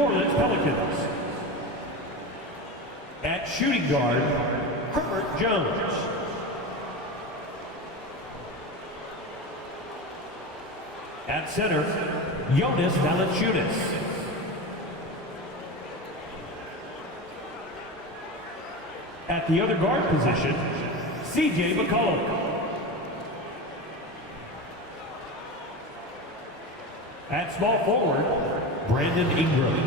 Orleans Pelicans. At shooting guard, Herbert Jones. At center, Jonas Valanciunas. At the other guard position, C.J. McCollum. At small forward, Brandon Ingram.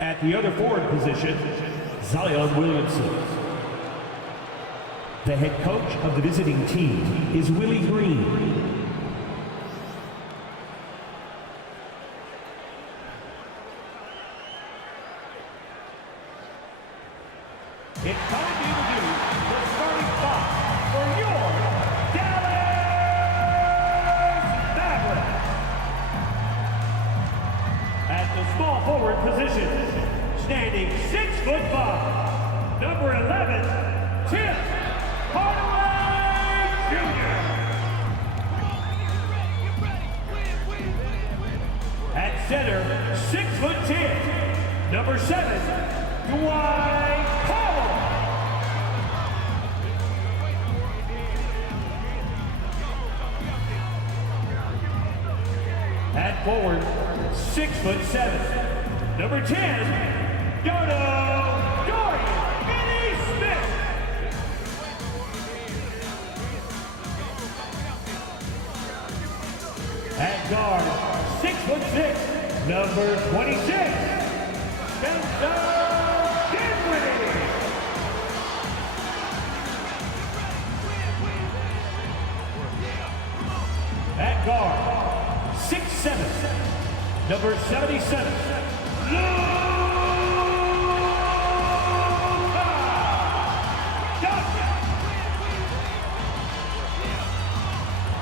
At the other forward position, Zion Williamson. The head coach of the visiting team is Willie Green. It's time to introduce the starting five for your Dallas Mavericks. At the small forward position, standing 6'5", number 11, Tim Hardaway Jr. At center, 6'10", number 7, Dwight Powell. At forward, 6'7", number 10, Dorian Finney-Smith. At guard, 6'6", number 26, Spencer Dinwiddie. At guard, 6'7", number 77,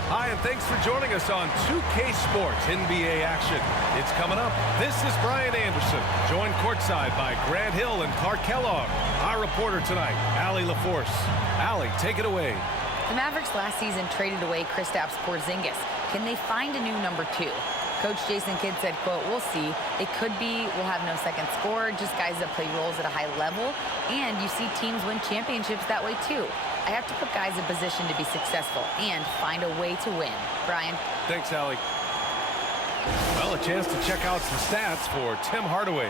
Hi, and thanks for joining us on 2K Sports NBA action. It's coming up. This is Brian Anderson, joined courtside by Grant Hill and Clark Kellogg. Our reporter tonight, Allie LaForce. Allie, take it away. The Mavericks last season traded away Kristaps Porzingis. Can they find a new number 2? Coach Jason Kidd said, quote, "We'll see. It could be we'll have no second scorer, just guys that play roles at a high level. And you see teams win championships that way, too. I have to put guys in position to be successful and find a way to win." Brian. Thanks, Allie. Well, a chance to check out some stats for Tim Hardaway.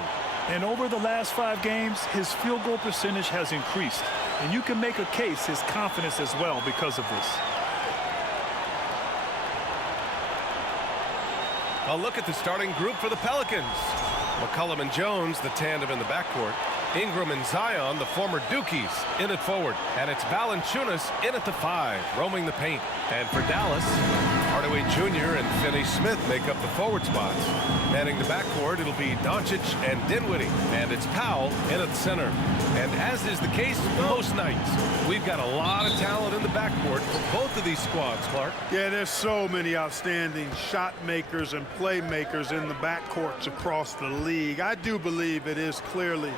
And over the last 5 games, his field goal percentage has increased. And you can make a case his confidence as well because of this. A look at the starting group for the Pelicans. McCollum and Jones, the tandem in the backcourt. Ingram and Zion, the former Dukies, in at forward. And it's Valanciunas in at the 5, roaming the paint. And for Dallas, Hardaway Jr. and Finney-Smith make up the forward spots. Manning the backcourt, it'll be Doncic and Dinwiddie. And it's Powell in at the center. And as is the case most nights, we've got a lot of talent in the backcourt for both of these squads, Clark. Yeah, there's so many outstanding shot makers and playmakers in the backcourts across the league. I do believe it is clearly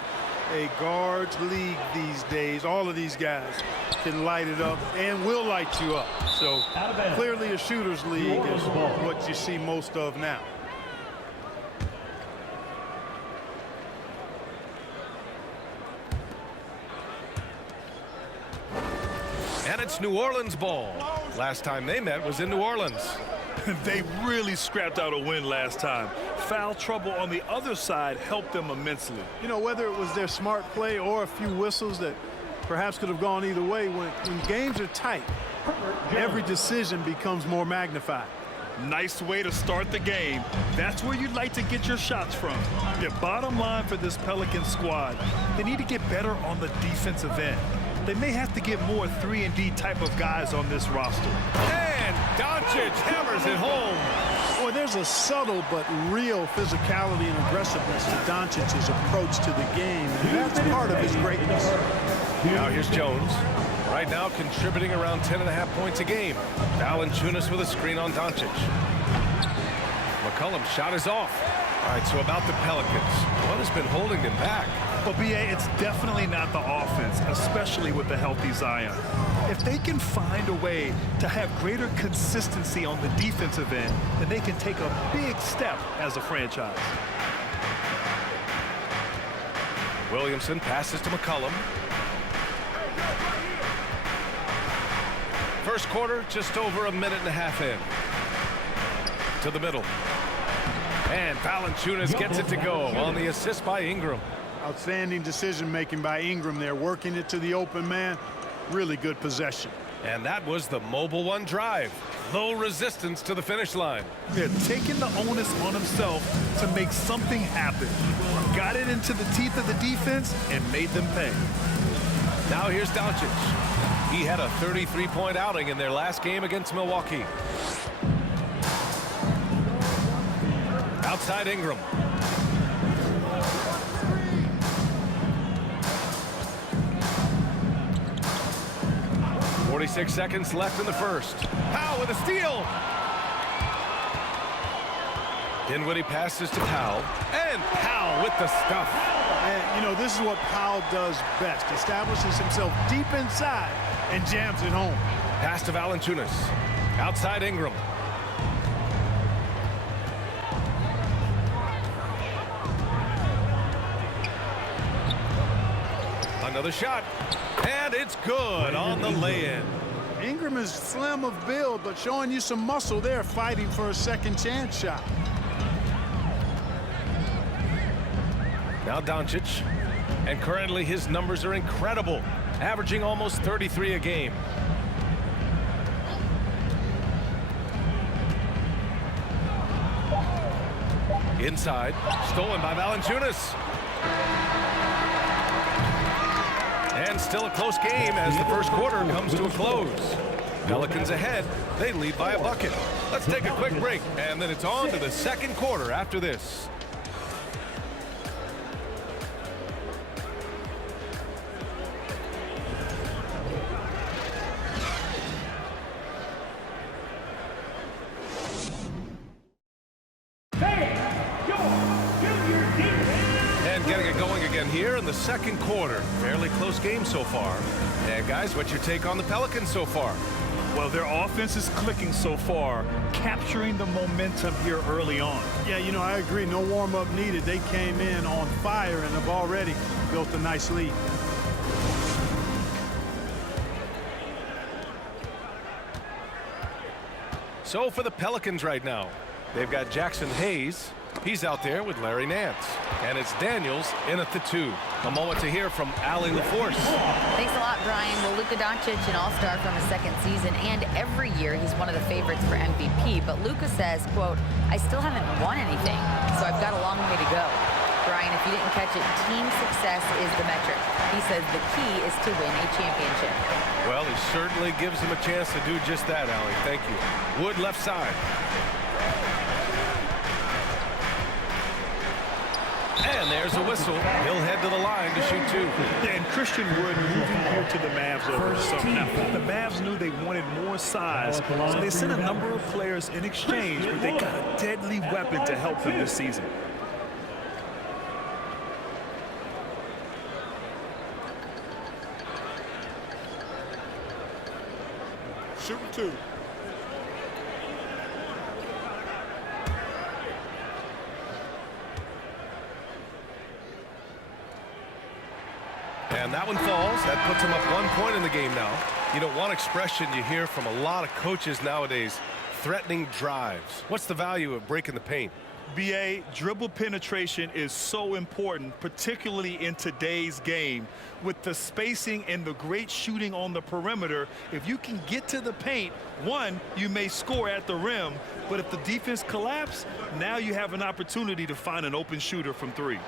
a guards league these days. All of these guys can light it up and will light you up. So clearly a shooter's league is what you see most of now. And it's New Orleans ball. Last time they met was in New Orleans. They really scrapped out a win last time. Foul trouble on the other side helped them immensely. You know, whether it was their smart play or a few whistles that perhaps could have gone either way, when games are tight, every decision becomes more magnified. Nice way to start the game. That's where you'd like to get your shots from. The bottom line for this Pelicans squad, they need to get better on the defensive end. They may have to get more 3-and-D type of guys on this roster. And Doncic hammers it home. Boy, there's a subtle but real physicality and aggressiveness to Doncic's approach to the game, and that's part of his greatness. Now here's Jones. Right now contributing around 10.5 points a game. Valanciunas with a screen on Doncic. McCollum's shot is off. All right, so about the Pelicans. What has been holding them back? Well, BA, it's definitely not the offense, especially with the healthy Zion. If they can find a way to have greater consistency on the defensive end, then they can take a big step as a franchise. Williamson passes to McCollum. First quarter, just over a minute and a half in. To the middle. And Valanciunas gets it to go on the assist by Ingram. Outstanding decision-making by Ingram there, working it to the open man. Really good possession. And that was the mobile one drive. Low resistance to the finish line. Yeah, taking the onus on himself to make something happen. Got it into the teeth of the defense and made them pay. Now here's Doncic. He had a 33-point outing in their last game against Milwaukee. Outside Ingram. .46 seconds left in the first. Powell with a steal. Dinwiddie passes to Powell. And Powell with the stuff. And, you know, this is what Powell does best. Establishes himself deep inside and jams it home. Pass to Valanciunas. Outside Ingram. Another shot. And it's good on the lay-in. Ingram is slim of build, but showing you some muscle there, fighting for a second chance shot. Now Doncic. And currently his numbers are incredible, averaging almost 33 a game. Inside, stolen by Valanciunas. And still a close game as the first quarter comes to a close. Pelicans ahead. They lead by a bucket. Let's take a quick break, and then it's on to the second quarter after this. Here in the second quarter. Fairly close game so far. And guys, what's your take on the Pelicans so far? Well, their offense is clicking so far, capturing the momentum here early on. Yeah, you know, I agree. No warm-up needed. They came in on fire and have already built a nice lead. So for the Pelicans right now, they've got Jackson Hayes. He's out there with Larry Nance. And it's Daniels in at the 2. A moment to hear from Allie LaForce. Thanks a lot, Brian. Well, Luka Doncic, an all-star from his second season, and every year he's one of the favorites for MVP. But Luka says, quote, I still haven't won anything, so I've got a long way to go. Brian, if you didn't catch it, team success is the metric. He says the key is to win a championship. Well, he certainly gives him a chance to do just that, Allie. Thank you. Wood left side. And there's a whistle. He'll head to the line to shoot 2. Yeah, and Christian Wood moving here to the Mavs over the summer. Now, the Mavs knew they wanted more size, so they sent a number of players in exchange, but they got a deadly weapon to help them this season. Shooting 2. And that one falls. That puts him up 1 point in the game now. You know, one expression you hear from a lot of coaches nowadays, threatening drives. What's the value of breaking the paint? BA, dribble penetration is so important, particularly in today's game. With the spacing and the great shooting on the perimeter, if you can get to the paint, one, you may score at the rim, but if the defense collapses, now you have an opportunity to find an open shooter from 3.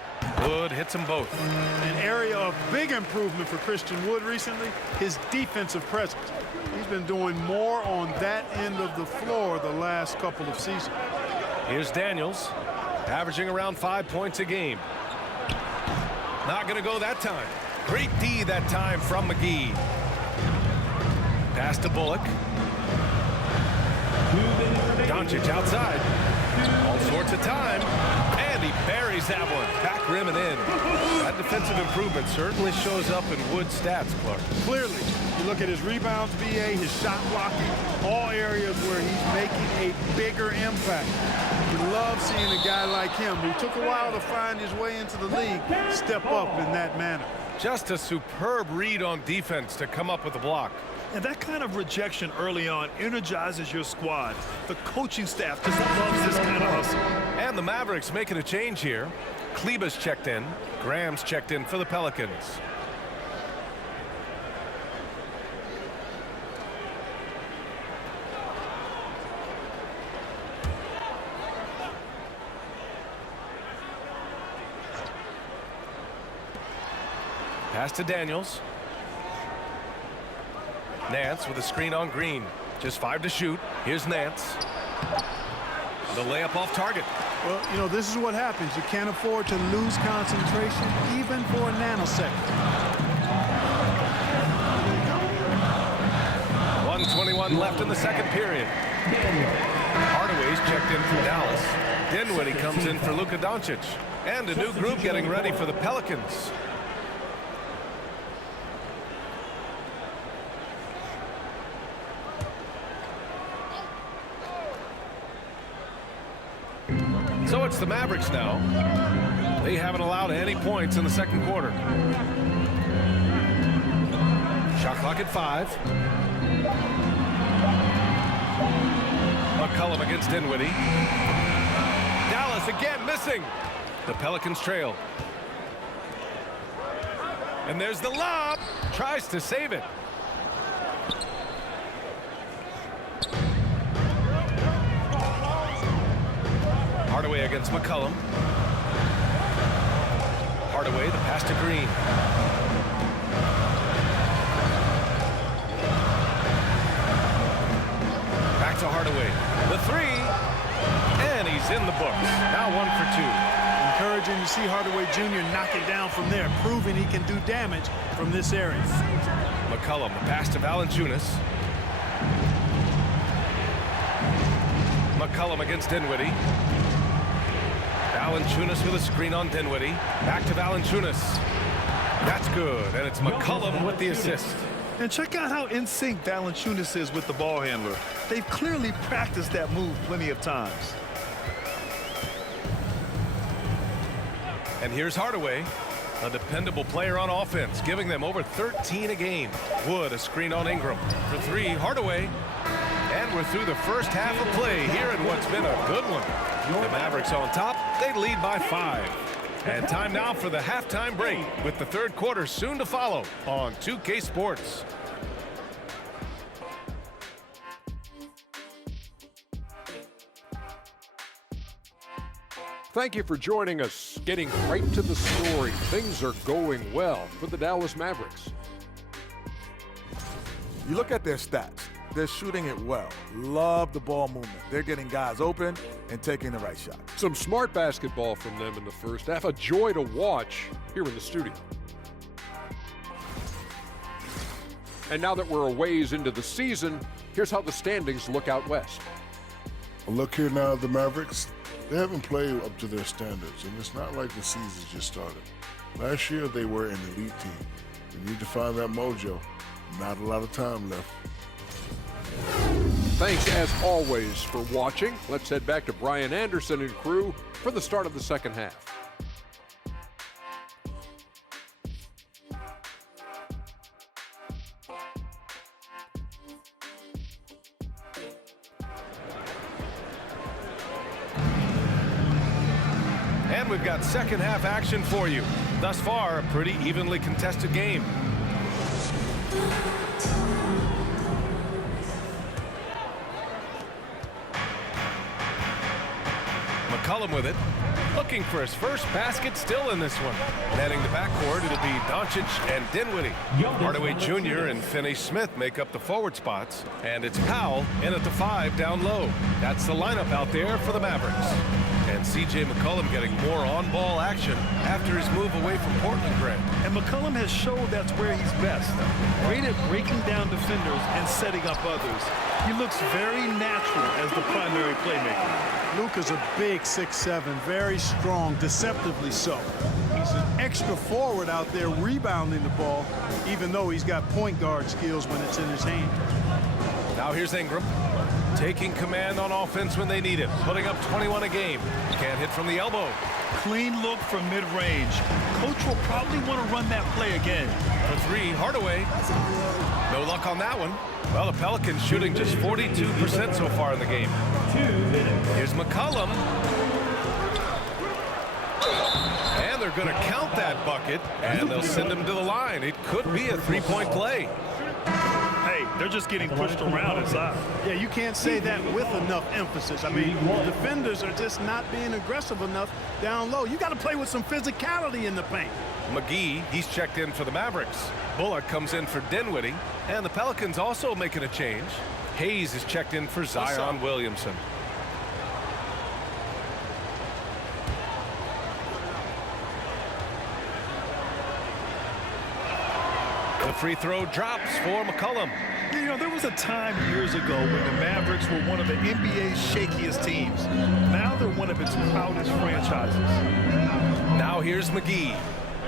Wood hits them both. An area of big improvement for Christian Wood recently, his defensive presence. He's been doing more on that end of the floor the last couple of seasons. Here's Daniels, averaging around 5 points a game. Not going to go that time. Great D that time from McGee. Pass to Bullock. Doncic outside. All sorts of time. And And he buries that one. Back rim and in. That defensive improvement certainly shows up in Wood's stats, Clark. Clearly, you look at his rebounds, BA, his shot blocking, all areas where he's making a bigger impact. You love seeing a guy like him who took a while to find his way into the league step up in that manner. Just a superb read on defense to come up with the block. And that kind of rejection early on energizes your squad. The coaching staff just loves this kind of hustle. And the Mavericks making a change here. Kleba's checked in. Graham's checked in for the Pelicans. Pass to Daniels. Nance with a screen on Green. Just 5 to shoot. Here's Nance. The layup off target. Well, you know, this is what happens. You can't afford to lose concentration even for a nanosecond. 1:21 left in the second period. Hardaway's checked in from Dallas. Dinwiddie comes in for Luka Doncic. And a new group getting ready for the Pelicans. So it's the Mavericks now. They haven't allowed any points in the second quarter. Shot clock at 5. McCollum against Dinwiddie. Dallas again missing. The Pelicans trail. And there's the lob. Tries to save it. Hardaway against McCollum. Hardaway, the pass to Green. Back to Hardaway. The 3. And he's in the books. Now 1 for 2. Encouraging to see Hardaway Jr. knock it down from there, proving he can do damage from this area. McCollum, the pass to Valanciunas. McCollum against Dinwiddie. Valanciunas with a screen on Dinwiddie. Back to Valanciunas. That's good, and it's McCollum with the assist. And check out how in sync Valanciunas is with the ball handler. They've clearly practiced that move plenty of times. And here's Hardaway, a dependable player on offense, giving them over 13 a game. Wood, a screen on Ingram. For 3, Hardaway. And we're through the first half of play here in what's been a good one. The Mavericks on top. They lead by 5. And time now for the halftime break, with the third quarter soon to follow on 2K Sports. Thank you for joining us. Getting right to the story. Things are going well for the Dallas Mavericks. You look at their stats. They're shooting it well. Love the ball movement. They're getting guys open and taking the right shot. Some smart basketball from them in the first half. A joy to watch here in the studio. And now that we're a ways into the season, here's how the standings look out west. Look here now at the Mavericks. They haven't played up to their standards, and it's not like the season just started. Last year, they were an elite team. They need to find that mojo. Not a lot of time left. Thanks, as always, for watching. Let's head back to Brian Anderson and crew for the start of the second half. And we've got second half action for you. Thus far, a pretty evenly contested game. McCollum with it, looking for his first basket, still in this one. Manning the backcourt, it'll be Doncic and Dinwiddie. Hardaway Jr. and Finney-Smith make up the forward spots, and it's Powell in at the 5 down low. That's the lineup out there for the Mavericks. And C.J. McCollum getting more on-ball action after his move away from Portland, Greg. And McCollum has showed that's where he's best. Great at breaking down defenders and setting up others. He looks very natural as the primary playmaker. Luka's a big 6'7", very strong, deceptively so. He's an extra forward out there rebounding the ball, even though he's got point guard skills when it's in his hand. Now here's Ingram, taking command on offense when they need it, putting up 21 a game. Can't hit from the elbow. Clean look from mid-range. Coach will probably want to run that play again. For three, Hardaway. No luck on that one. Well, the Pelicans shooting just 42% so far in the game. Here's McCollum. And they're going to count that bucket, and they'll send him to the line. It could be a three-point play. Hey, they're just getting pushed around inside. Yeah, you can't say that with enough emphasis. I mean, the defenders are just not being aggressive enough down low. You got to play with some physicality in the paint. McGee, he's checked in for the Mavericks. Bullock comes in for Dinwiddie. And the Pelicans also making a change. Hayes is checked in for Zion Williamson. The free throw drops for McCollum. You know, there was a time years ago when the Mavericks were one of the NBA's shakiest teams. Now they're one of its proudest franchises. Now here's McGee.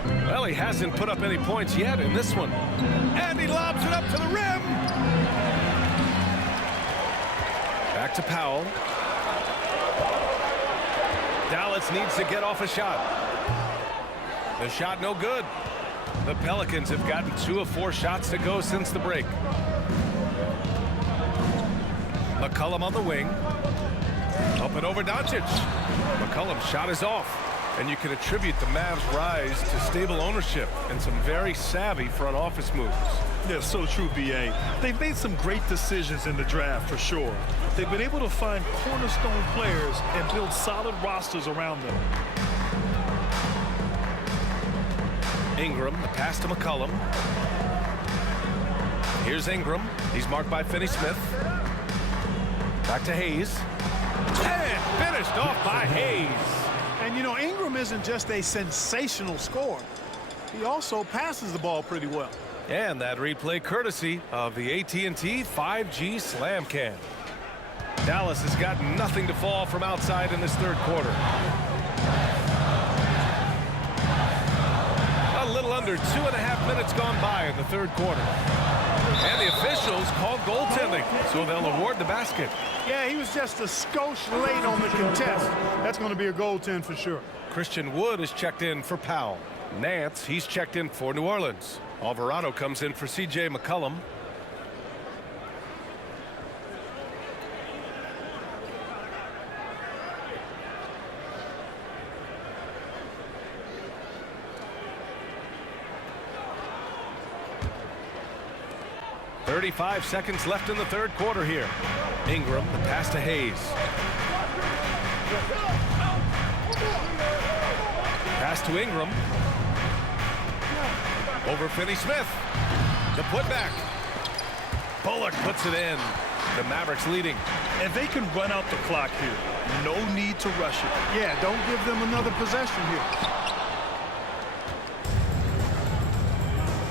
Well, he hasn't put up any points yet in this one. And he lobs it up to the rim. Back to Powell. Dallas needs to get off a shot. The shot no good. The Pelicans have gotten 2 of 4 shots to go since the break. McCollum on the wing. Up and over Doncic. McCollum's shot is off. And you can attribute the Mavs' rise to stable ownership and some very savvy front office moves. Yeah, so true, B.A. They've made some great decisions in the draft, for sure. They've been able to find cornerstone players and build solid rosters around them. Ingram, the pass to McCollum. Here's Ingram. He's marked by Finney-Smith. Back to Hayes. And finished off by Hayes. And, you know, Ingram isn't just a sensational scorer. He also passes the ball pretty well. And that replay courtesy of the AT&T 5G Slam Cam. Dallas has got nothing to fall from outside in this third quarter. A little under 2.5 minutes gone by in the third quarter. And the officials called goaltending, so they'll award the basket. Yeah, he was just a skosh late on the contest. That's going to be a goaltend for sure. Christian Wood is checked in for Powell. Nance, he's checked in for New Orleans. Alvarado comes in for C.J. McCollum. .35 seconds left in the third quarter here. Ingram, the pass to Hayes. Pass to Ingram. Over Finney-Smith. The putback. Bullock puts it in. The Mavericks leading. And they can run out the clock here. No need to rush it. Yeah, don't give them another possession here.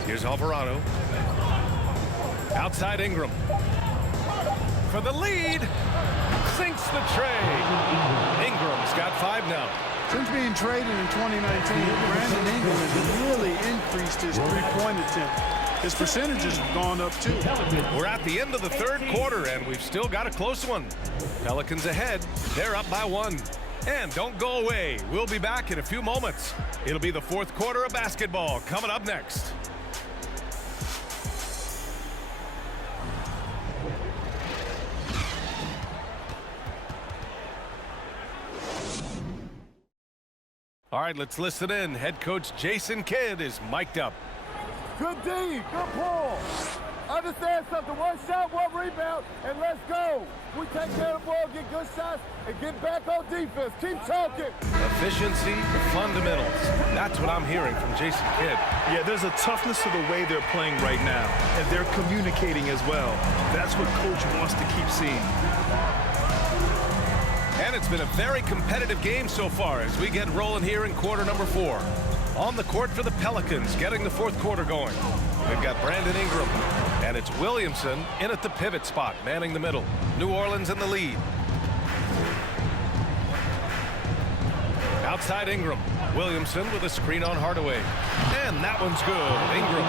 Here's Alvarado. Outside Ingram. For the lead. Sinks the tray. Ingram's got 5 now. Since being traded in 2019, Brandon Ingram has really increased his three-point attempt. His percentages have gone up too. We're at the end of the third quarter, and we've still got a close one. Pelicans ahead. They're up by 1. And don't go away. We'll be back in a few moments. It'll be the fourth quarter of basketball coming up next. All right, let's listen in. Head coach Jason Kidd is mic'd up. Good D, good pull. Understand something, 1 shot, 1 rebound, and let's go. We take care of the ball, get good shots, and get back on defense. Keep talking. Efficiency, fundamentals. That's what I'm hearing from Jason Kidd. Yeah, there's a toughness to the way they're playing right now, and they're communicating as well. That's what Coach wants to keep seeing. And it's been a very competitive game so far as we get rolling here in quarter number 4. On the court for the Pelicans, getting the fourth quarter going. We've got Brandon Ingram, and it's Williamson in at the pivot spot, manning the middle. New Orleans in the lead. Outside Ingram. Williamson with a screen on Hardaway. And that one's good. Ingram.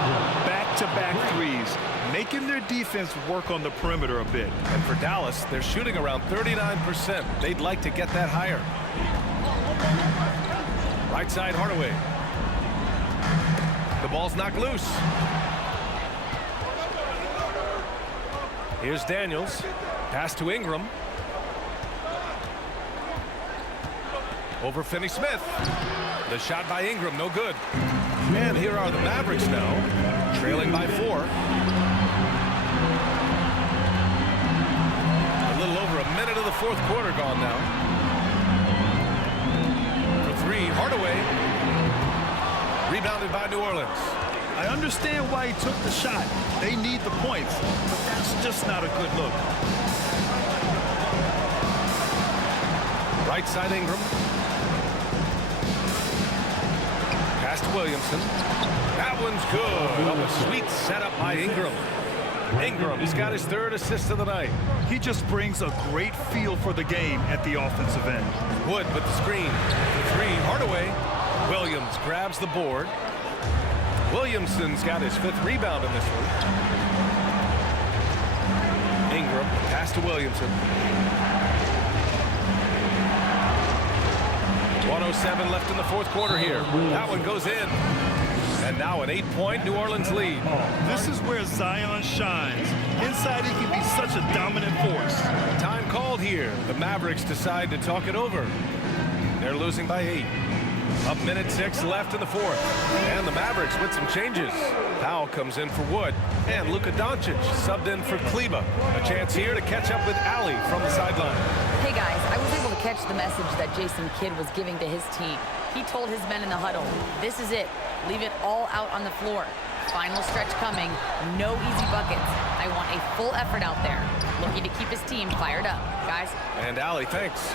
Back-to-back threes, making their defense work on the perimeter a bit. And for Dallas, they're shooting around 39%. They'd like to get that higher. Right side Hardaway. The ball's knocked loose. Here's Daniels. Pass to Ingram. Over Finney-Smith. The shot by Ingram, no good. And here are the Mavericks now, trailing by 4. A little over a minute of the fourth quarter gone now. For 3, Hardaway. Rebounded by New Orleans. I understand why he took the shot. They need the points, but that's just not a good look. Right side Ingram. Pass to Williamson. That one's good. Oh, a sweet setup by Ingram. Ingram's got his 3rd assist of the night. He just brings a great feel for the game at the offensive end. Wood with the screen. For 3, Hardaway. Williams grabs the board. Williamson's got his 5th rebound in this one. Ingram, pass to Williamson. 1:07 left in the fourth quarter here. That one goes in. And now an 8-point New Orleans lead. This is where Zion shines. Inside, he can be such a dominant force. Time called here. The Mavericks decide to talk it over. They're losing by 8. Up minute 6 left in the fourth. And the Mavericks with some changes. Powell comes in for Wood. And Luka Doncic subbed in for Kleba. A chance here to catch up with Ali from the sideline. Hey guys, I was able to catch the message that Jason Kidd was giving to his team. He told his men in the huddle, this is it. Leave it all out on the floor. Final stretch coming. No easy buckets. I want a full effort out there. Looking to keep his team fired up. Guys. And Ali, thanks.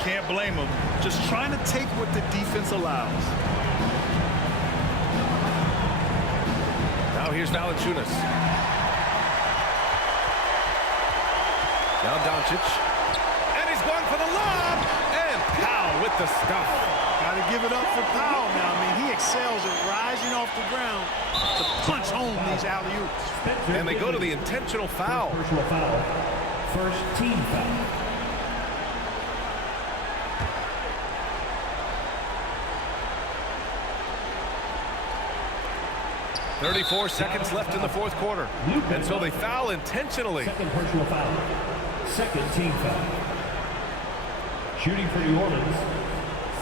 Can't blame him. Just trying to take what the defense allows. Now here's Valanciunas. Now Doncic. And he's going for the lob. And Powell with the stuff. Got to give it up for Powell now. I mean, he excels at rising off the ground to punch home these alley-oops. And they go to the intentional foul. Personal foul. First team foul. 34 seconds left in the fourth quarter. And so they foul intentionally. Second personal foul. Second team foul. Shooting for New Orleans,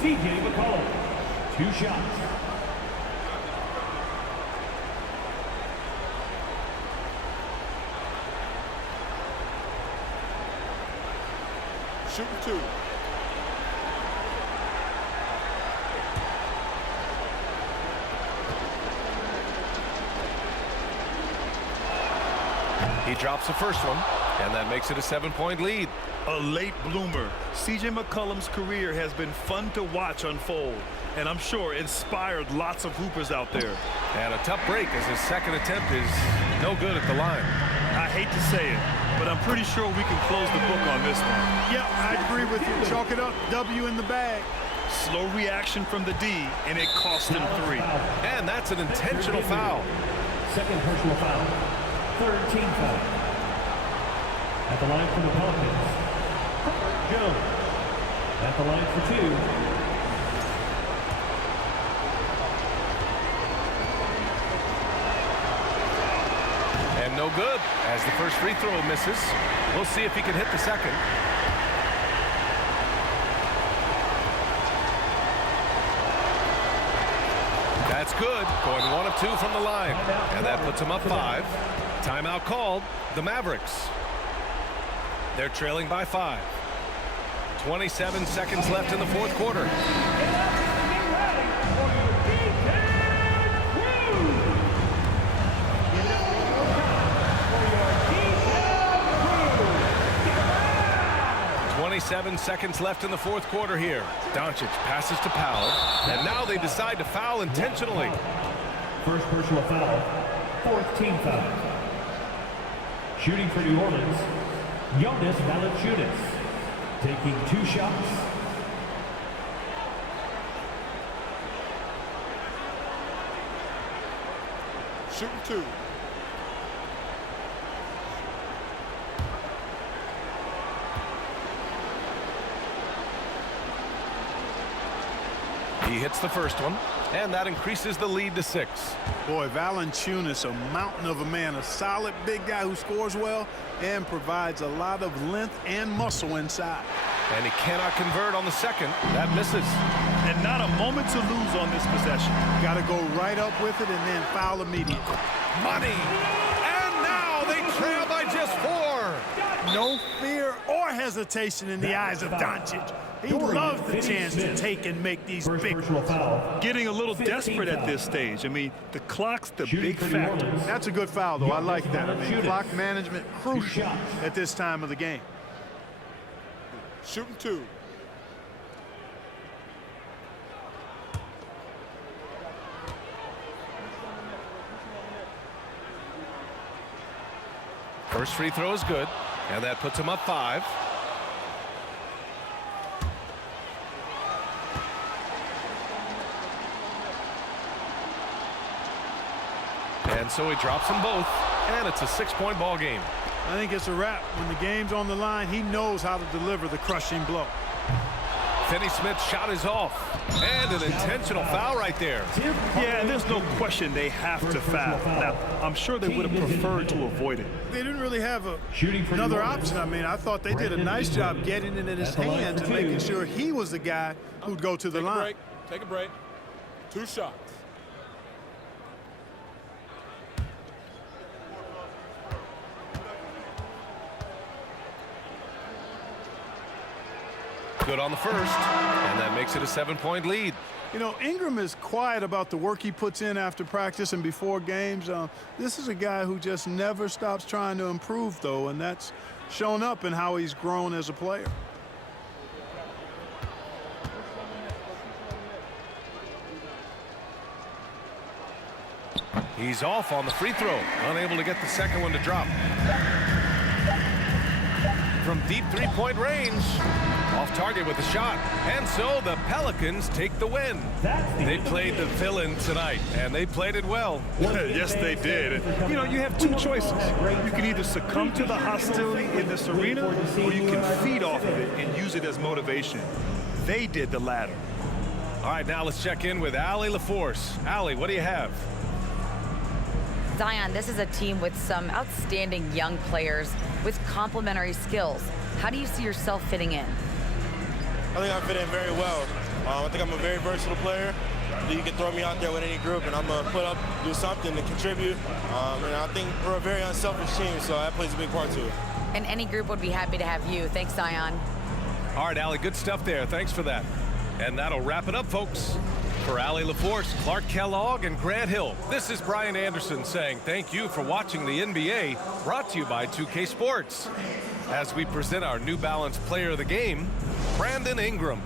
C.J. McCollum. 2 shots. Shooting 2. He drops the first one, and that makes it a 7-point lead. A late bloomer. C.J. McCollum's career has been fun to watch unfold, and I'm sure inspired lots of hoopers out there. And a tough break as his second attempt is no good at the line. I hate to say it, but I'm pretty sure we can close the book on this one. Yeah, I agree with you. Chalk it up. W in the bag. Slow reaction from the D, and it cost him 3. And that's an intentional foul. Second personal foul. Third team foul. At the line for the Pelicans, Jones. At the line for 2. And no good as the first free throw misses. We'll see if he can hit the second. That's good. Going 1 of 2 from the line. And that puts him up 5. Timeout called. The Mavericks. They're trailing by 5. 27 seconds left in the fourth quarter. 7 seconds left in the fourth quarter here. Doncic passes to Powell, and now they decide to foul intentionally. First personal foul, fourth team foul. Shooting for New Orleans, Jonas Valanciunas, taking 2 shots. Shooting 2. He hits the first one, and that increases the lead to 6. Boy, Valanciunas, a mountain of a man, a solid big guy who scores well and provides a lot of length and muscle inside. And he cannot convert on the second. That misses. And not a moment to lose on this possession. Got to go right up with it and then foul immediately. Money! And now they trail by just 4. No fear or hesitation in the eyes of Doncic. He loves the chance to take and make these big personal foul. Getting a little desperate at this stage. I mean, the clock's the big factor. That's a good foul, though. I like that. I mean, clock management crucial at this time of the game. Shooting 2. First free throw is good, and that puts him up 5. And so he drops them both, and it's a 6-point ball game. I think it's a wrap. When the game's on the line, he knows how to deliver the crushing blow. Finney-Smith's shot is off, and an intentional foul right there. Yeah, and there's no question they have to foul. Now, I'm sure they would have preferred to avoid it. They didn't really have another option. I mean, I thought they did a nice job getting it in his hands and making sure he was the guy who'd go to the line. Take a break. 2 shots. Good on the first, and that makes it a 7-point lead. You know, Ingram is quiet about the work he puts in after practice and before games. This is a guy who just never stops trying to improve, though, and that's shown up in how he's grown as a player. He's off on the free throw, unable to get the second one to drop. From deep 3-point range, off target with a shot, and so the Pelicans take the win. They played the fill-in tonight, and they played it well. Yes, they did. And, you know, you have 2 choices. You can either succumb to the hostility in this arena, or you can feed off of it and use it as motivation. They did the latter. All right, now let's check in with Allie LaForce. Allie, what do you have? Zion, this is a team with some outstanding young players with complementary skills. How do you see yourself fitting in? I think I fit in very well. I think I'm a very versatile player. You can throw me out there with any group, and I'm going to put up, do something to contribute. And I think we're a very unselfish team, so that plays a big part to it. And any group would be happy to have you. Thanks, Zion. All right, Allie, good stuff there. Thanks for that. And that'll wrap it up, folks. For Allie LaForce, Clark Kellogg, and Grant Hill, this is Brian Anderson saying thank you for watching the NBA, brought to you by 2K Sports. As we present our New Balance Player of the Game, Brandon Ingram.